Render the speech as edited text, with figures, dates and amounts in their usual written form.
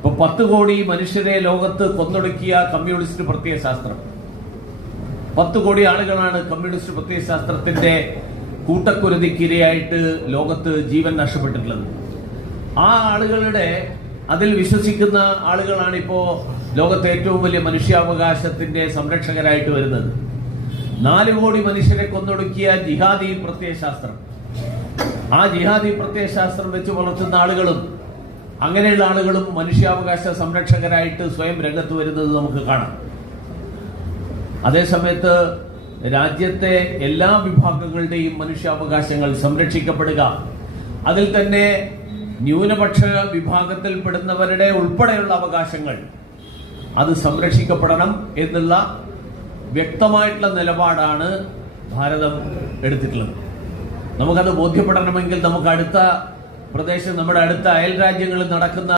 ഇപ്പൊ 10 കോടി മനുഷ്യരെ ലോകത്ത് കൊന്നൊടുക്കിയ കമ്മ്യൂണിസ്റ്റ് പ്രത്യയശാസ്ത്രം, 10 കോടി ആളുകളാണ് കമ്മ്യൂണിസ്റ്റ് പ്രത്യയശാസ്ത്രത്തിന്റെ കൂട്ടക്കുരുതിക്കിരയായിട്ട് ലോകത്ത് ജീവൻ നഷ്ടപ്പെട്ടിട്ടുള്ളത്. ആ ആളുകളുടെ അതിൽ വിശ്വസിക്കുന്ന ആളുകളാണ് ഇപ്പോ ലോകത്തെ ഏറ്റവും വലിയ മനുഷ്യാവകാശത്തിന്റെ സംരക്ഷകരായിട്ട് വരുന്നത്. 4 കോടി മനുഷ്യരെ കൊന്നൊടുക്കിയ ജിഹാദി പ്രത്യയശാസ്ത്രം, ആ ജിഹാദി പ്രത്യയശാസ്ത്രം വെച്ച് വളർത്തുന്ന ആളുകളും അങ്ങനെയുള്ള ആളുകളും മനുഷ്യാവകാശ സംരക്ഷകരായിട്ട് സ്വയം രംഗത്ത് വരുന്നത് നമുക്ക് കാണാം. അതേസമയത്ത് രാജ്യത്തെ എല്ലാ വിഭാഗങ്ങളുടെയും മനുഷ്യാവകാശങ്ങൾ സംരക്ഷിക്കപ്പെടുക, അതിൽ തന്നെ ന്യൂനപക്ഷ വിഭാഗത്തിൽപ്പെടുന്നവരുടെ ഉൾപ്പെടെയുള്ള അവകാശങ്ങൾ അത് സംരക്ഷിക്കപ്പെടണം എന്നുള്ള വ്യക്തമായിട്ടുള്ള നിലപാടാണ് ഭാരതം എടുത്തിട്ടുള്ളത്. നമുക്കത് ബോധ്യപ്പെടണമെങ്കിൽ നമുക്ക് അടുത്ത പ്രദേശം, നമ്മുടെ അടുത്ത അയൽ രാജ്യങ്ങളിൽ നടക്കുന്ന